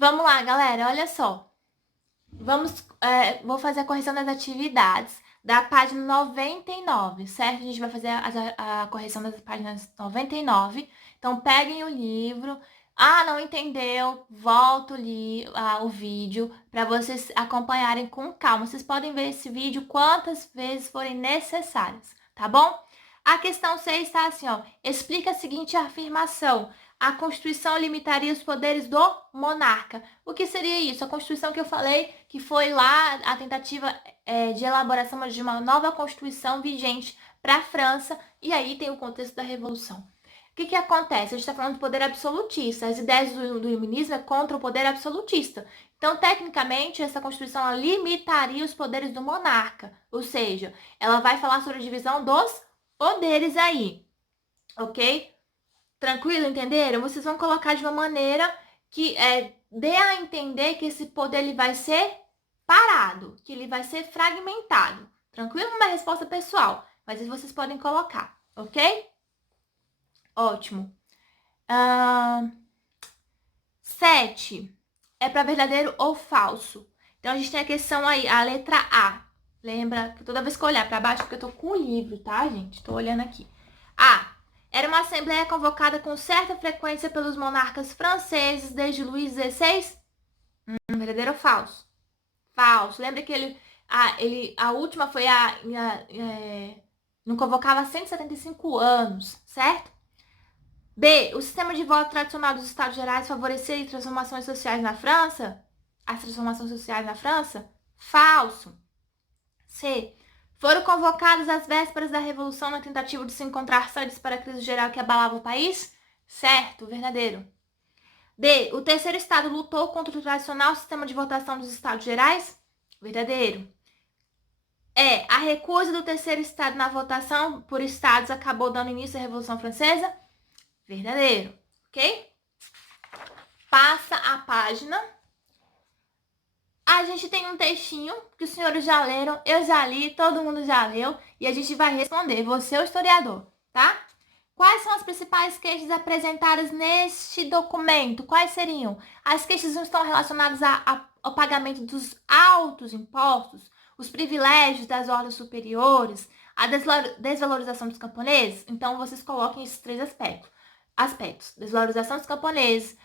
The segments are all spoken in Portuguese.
Vamos lá, galera, olha só. Vou fazer a correção das atividades da página 99, certo? A gente vai fazer a correção das páginas 99. Então, peguem o livro. Ah, não entendeu? Volta o vídeo para vocês acompanharem com calma. Vocês podem ver esse vídeo quantas vezes forem necessárias, tá bom? A questão 6 está assim, ó. Explica a seguinte afirmação. A Constituição limitaria os poderes do monarca. O que seria isso? A Constituição que eu falei, que foi lá a tentativa de elaboração de uma nova Constituição vigente para a França, e aí tem o contexto da Revolução. O que acontece? A gente está falando do poder absolutista. As ideias do iluminismo é contra o poder absolutista. Então, tecnicamente, essa Constituição ela limitaria os poderes do monarca. Ou seja, ela vai falar sobre a divisão dos poderes aí. Ok? Tranquilo, entenderam? Vocês vão colocar de uma maneira que dê a entender que esse poder ele vai ser parado, que ele vai ser fragmentado. Tranquilo? Uma resposta pessoal, mas vocês podem colocar, ok? Ótimo. 7 é para verdadeiro ou falso. Então, a gente tem a questão aí, a letra A. Lembra que toda vez que eu olhar para baixo, porque eu tô com o livro, tá, gente? Tô olhando aqui. A. Era uma assembleia convocada com certa frequência pelos monarcas franceses desde Luís XVI? Verdadeiro ou falso? Falso. Lembra que a última foi não convocava há 175 anos, certo? B. O sistema de voto tradicional dos Estados Gerais favorecia transformações sociais na França? As transformações sociais na França? Falso. C. Foram convocados às vésperas da Revolução na tentativa de se encontrar saídas para a crise geral que abalava o país? Certo, verdadeiro. D. O terceiro estado lutou contra o tradicional sistema de votação dos Estados Gerais? Verdadeiro. E. A recusa do terceiro estado na votação por estados acabou dando início à Revolução Francesa? Verdadeiro. Ok? Passa a página. A gente tem um textinho que os senhores já leram, eu já li, todo mundo já leu, e a gente vai responder, você é o historiador, tá? Quais são as principais queixas apresentadas neste documento? Quais seriam? As queixas não estão relacionadas ao pagamento dos altos impostos, os privilégios das ordens superiores, a desvalorização dos camponeses? Então, vocês coloquem esses três aspectos. Desvalorização dos camponeses,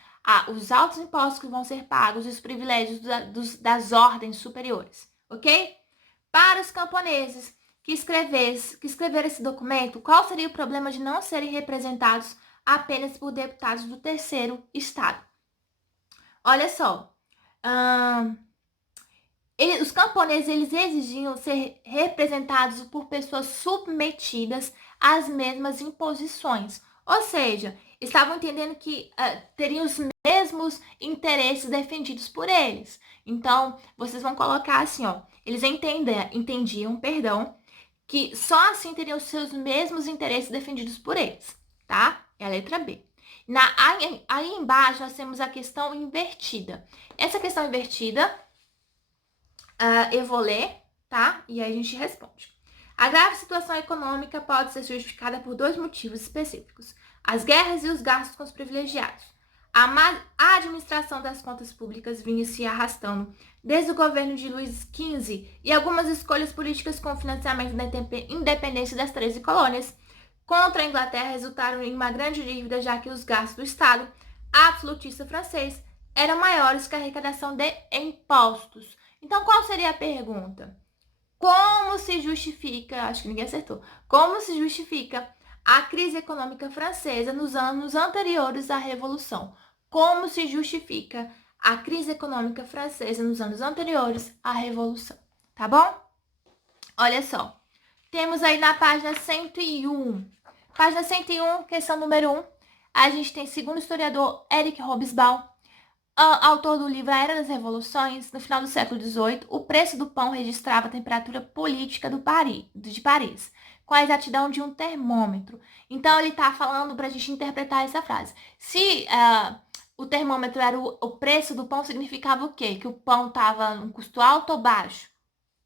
os altos impostos que vão ser pagos e os privilégios das ordens superiores, ok? Para os camponeses que escreveram esse documento, qual seria o problema de não serem representados apenas por deputados do terceiro estado? Olha só, os camponeses eles exigiam ser representados por pessoas submetidas às mesmas imposições, ou seja, estavam entendendo que teriam os mesmos interesses defendidos por eles. Então, vocês vão colocar assim, ó, eles entendiam, que só assim teriam os seus mesmos interesses defendidos por eles, tá? É a letra B. Aí embaixo nós temos a questão invertida. Essa questão invertida, eu vou ler, tá? E aí a gente responde. A grave situação econômica pode ser justificada por dois motivos específicos: as guerras e os gastos com os privilegiados. A administração das contas públicas vinha se arrastando desde o governo de Luís XV e algumas escolhas políticas com o financiamento da independência das 13 colônias contra a Inglaterra resultaram em uma grande dívida, já que os gastos do Estado absolutista francês eram maiores que a arrecadação de impostos. Então, qual seria a pergunta? Como se justifica, acho que ninguém acertou, como se justifica a crise econômica francesa nos anos anteriores à Revolução? Como se justifica a crise econômica francesa nos anos anteriores à Revolução? Tá bom? Olha só. Temos aí na página 101. Página 101, questão número 1. A gente tem, segundo o historiador Eric Hobsbawm, autor do livro A Era das Revoluções, no final do século XVIII, o preço do pão registrava a temperatura política de Paris, com a exatidão de um termômetro. Então, ele está falando para a gente interpretar essa frase. Se o termômetro era o preço do pão, significava o quê? Que o pão estava num custo alto ou baixo?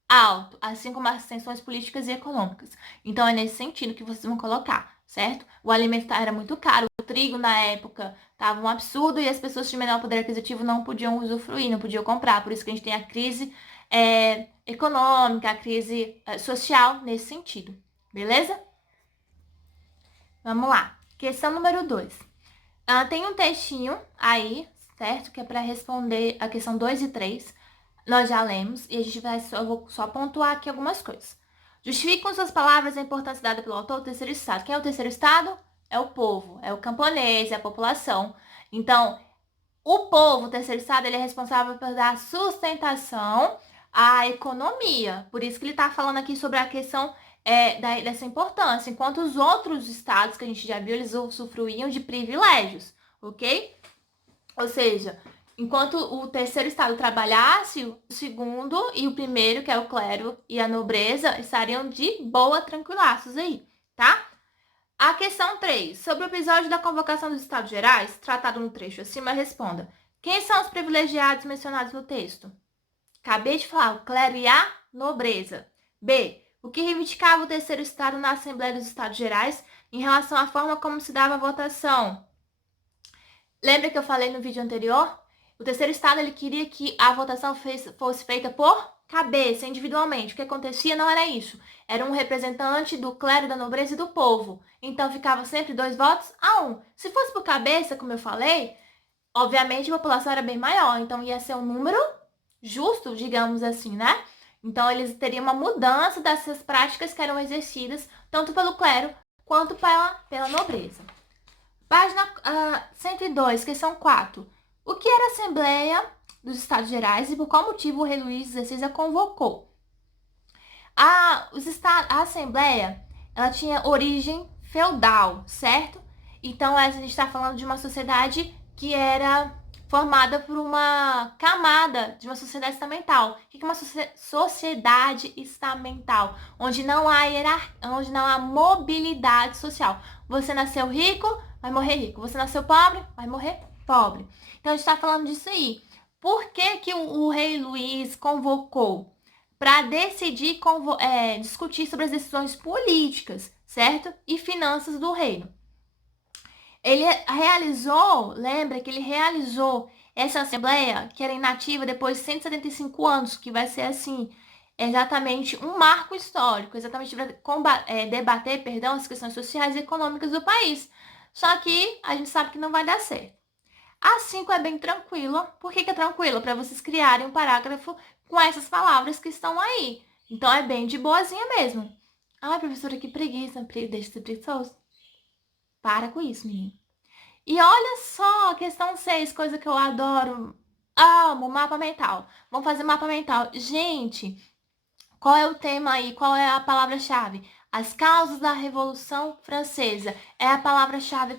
Alto, assim como as tensões políticas e econômicas. Então, é nesse sentido que vocês vão colocar. certo? O alimento era muito caro, o trigo na época estava um absurdo e as pessoas de menor poder aquisitivo não podiam usufruir, não podiam comprar. Por isso que a gente tem a crise econômica, a crise social nesse sentido. Beleza? Vamos lá. Questão número 2. Tem um textinho aí, certo? Que é para responder a questão 2 e 3. Nós já lemos e a gente eu vou só pontuar aqui algumas coisas. Justifique com suas palavras a importância dada pelo autor do terceiro estado. Quem é o terceiro estado? É o povo, é o camponês, é a população. Então, o povo, o terceiro estado, ele é responsável por dar sustentação à economia. Por isso que ele está falando aqui sobre a questão dessa importância. Enquanto os outros estados que a gente já viu, eles usufruíam de privilégios, ok? Ou seja, enquanto o terceiro estado trabalhasse, o segundo e o primeiro, que é o clero e a nobreza, estariam de boa, tranquilaços aí, tá? A questão 3. Sobre o episódio da convocação dos Estados Gerais, tratado no trecho acima, responda. Quem são os privilegiados mencionados no texto? Acabei de falar, o clero e a nobreza. B. O que reivindicava o terceiro estado na Assembleia dos Estados Gerais em relação à forma como se dava a votação? Lembra que eu falei no vídeo anterior? O terceiro estado ele queria que a votação fosse feita por cabeça, individualmente. O que acontecia não era isso. Era um representante do clero, da nobreza e do povo. Então ficava sempre 2 votos a 1. Se fosse por cabeça, como eu falei, obviamente a população era bem maior. Então ia ser um número justo, digamos assim, né? Então eles teriam uma mudança dessas práticas que eram exercidas tanto pelo clero quanto pela nobreza. Página 102, questão 4. O que era a Assembleia dos Estados Gerais e por qual motivo o rei Luís XVI a convocou? A Assembleia, ela tinha origem feudal, certo? Então, a gente está falando de uma sociedade que era formada por uma camada de uma sociedade estamental. O que é uma sociedade estamental? Onde não há hierarquia, onde não há mobilidade social. Você nasceu rico, vai morrer rico. Você nasceu pobre, vai morrer pobre. Então, a gente está falando disso aí. Por que que o rei Luís convocou? Para decidir, discutir sobre as decisões políticas, certo? E finanças do reino. Ele realizou, lembra que ele realizou essa assembleia, que era inativa depois de 175 anos, que vai ser assim, exatamente um marco histórico, exatamente para debater, as questões sociais e econômicas do país. Só que a gente sabe que não vai dar certo. A 5 é bem tranquila. Por que é tranquila? Para vocês criarem um parágrafo com essas palavras que estão aí. Então é bem de boazinha mesmo. Ai, professora, que preguiça. Deixa de ser preguiçoso. Para com isso, menino. E olha só, questão 6, coisa que eu adoro. Amo, mapa mental. Vamos fazer mapa mental. Gente, qual é o tema aí? Qual é a palavra-chave? As causas da Revolução Francesa. É a palavra-chave